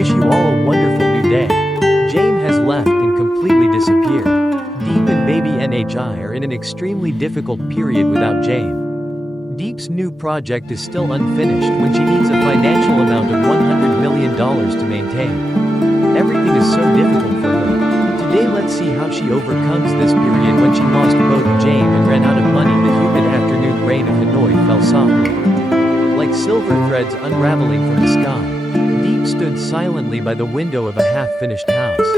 wish you all a wonderful new day. Jame has left and completely disappeared. Diep and baby NHI are in an extremely difficult period without Jame. Diep's new project is still unfinished when she needs a financial amount of $100 million to maintain. Everything is so difficult for her. Today let's see how she overcomes this period when she lost both Jame and ran out of money. The humid afternoon rain of Hanoi fell softly, like silver threads unraveling from the sky. Diep stood silently by the window of a half-finished house,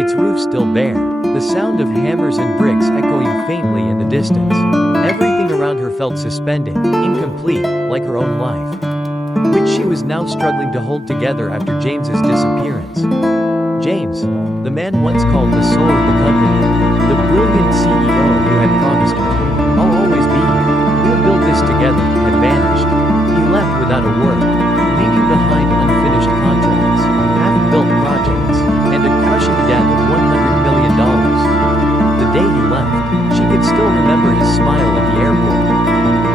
its roof still bare, the sound of hammers and bricks echoing faintly in the distance. Everything around her felt suspended, incomplete, like her own life, which she was now struggling to hold together after James's disappearance. James, the man once called the soul of the company, the brilliant CEO who had promised her, "I'll always be here, we'll build this together," had vanished. He left without a word, leaving behind unfinished contracts, half-built projects, and a crushing debt of $100 million. The day he left, she could still remember his smile at the airport.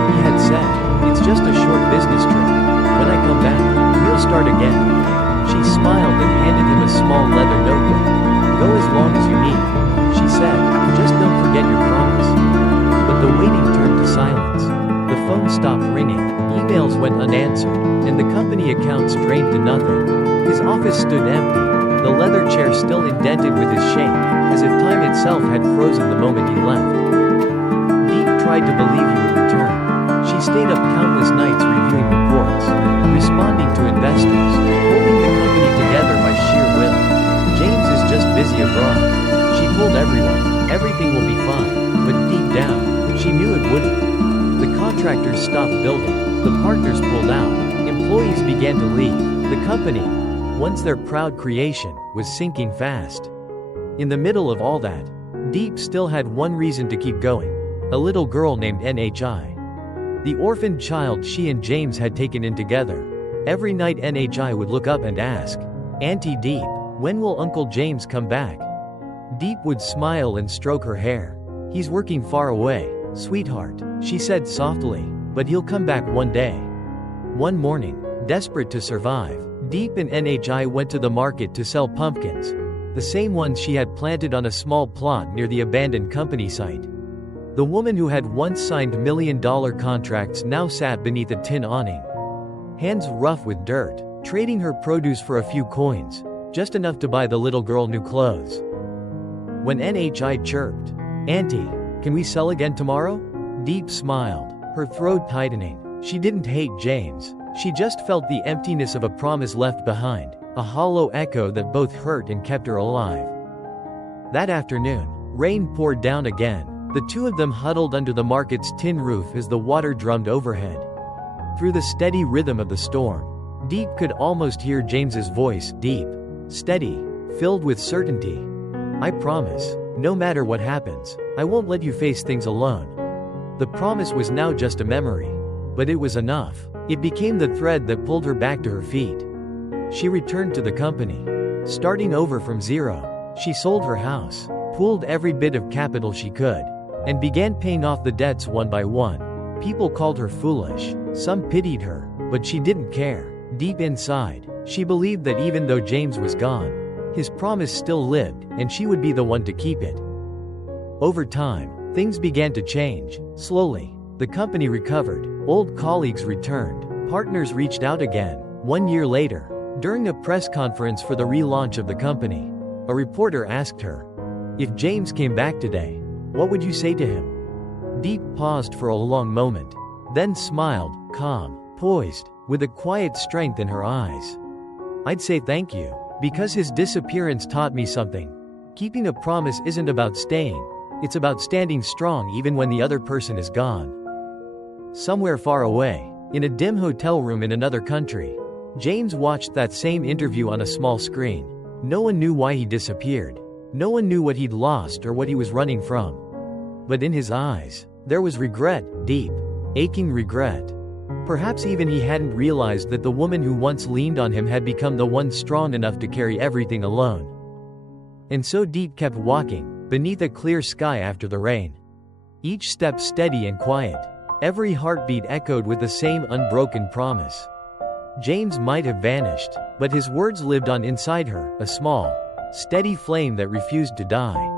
He had said, "It's just a short business trip. When I come back, we'll start again." She smiled and handed him a small leather notebook. "Go as long as you need," she said, "just don't forget your promise." But the waiting turned to silence. The phone stopped ringing, emails went unanswered, and the company accounts drained to nothing. His office stood empty, the leather chair still indented with his shape, as if time itself had frozen the moment he left. Diep tried to believe he would return. She stayed up countless nights reviewing reports, responding to investors, holding the company together by sheer will. James is just busy abroad, she told everyone. Everything will be fine, but deep down, she knew it wouldn't. The contractors stopped building, the partners pulled out, employees began to leave. The company, once their proud creation, was sinking fast. In the middle of all that, Diep still had one reason to keep going: a little girl named NHI. The orphaned child she and James had taken in together. Every night NHI would look up and ask, "Auntie Diep, when will Uncle James come back?" Diep would smile and stroke her hair. "He's working far away, sweetheart," she said softly, "but he'll come back one day." One morning, desperate to survive, Diep and NHI went to the market to sell pumpkins, the same ones she had planted on a small plot near the abandoned company site. The woman who had once signed million-dollar contracts now sat beneath a tin awning, hands rough with dirt, trading her produce for a few coins, just enough to buy the little girl new clothes. When NHI chirped, "Auntie, can we sell again tomorrow?" Diep smiled, her throat tightening. She didn't hate James, she just felt the emptiness of a promise left behind, a hollow echo that both hurt and kept her alive. That afternoon, rain poured down again. The two of them huddled under the market's tin roof as the water drummed overhead. Through the steady rhythm of the storm, Diep could almost hear James's voice, deep, steady, filled with certainty. "I promise, no matter what happens, I won't let you face things alone." The promise was now just a memory. But it was enough. It became the thread that pulled her back to her feet. She returned to the company, starting over from zero. She sold her house, pooled every bit of capital she could, and began paying off the debts one by one. People called her foolish, some pitied her, but she didn't care. Deep inside, she believed that even though James was gone, his promise still lived, and she would be the one to keep it. Over time, things began to change. Slowly, the company recovered, old colleagues returned, partners reached out again. 1 year later, during a press conference for the relaunch of the company, a reporter asked her, "If James came back today, what would you say to him?" Diep paused for a long moment, then smiled, calm, poised, with a quiet strength in her eyes. "I'd say thank you, because his disappearance taught me something. Keeping a promise isn't about staying, it's about standing strong even when the other person is gone." Somewhere far away, in a dim hotel room in another country, James watched that same interview on a small screen. No one knew why he disappeared. No one knew what he'd lost or what he was running from. But in his eyes, there was regret, deep, aching regret. Perhaps even he hadn't realized that the woman who once leaned on him had become the one strong enough to carry everything alone. And so Diep kept walking, beneath a clear sky after the rain. Each step steady and quiet. Every heartbeat echoed with the same unbroken promise. James might have vanished, but his words lived on inside her, a small, steady flame that refused to die.